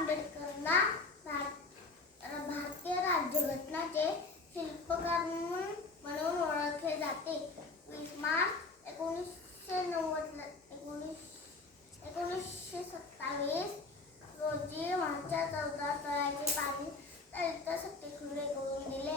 आंबेडकरांना भारतीय राज्यघटनेचे शिल्पकार म्हणून ओळखले जाते. 20 मार्च 1927 रोजी महाच्या 14 तळ्याचे पाणी दलित सत्तेखोर करून दिले.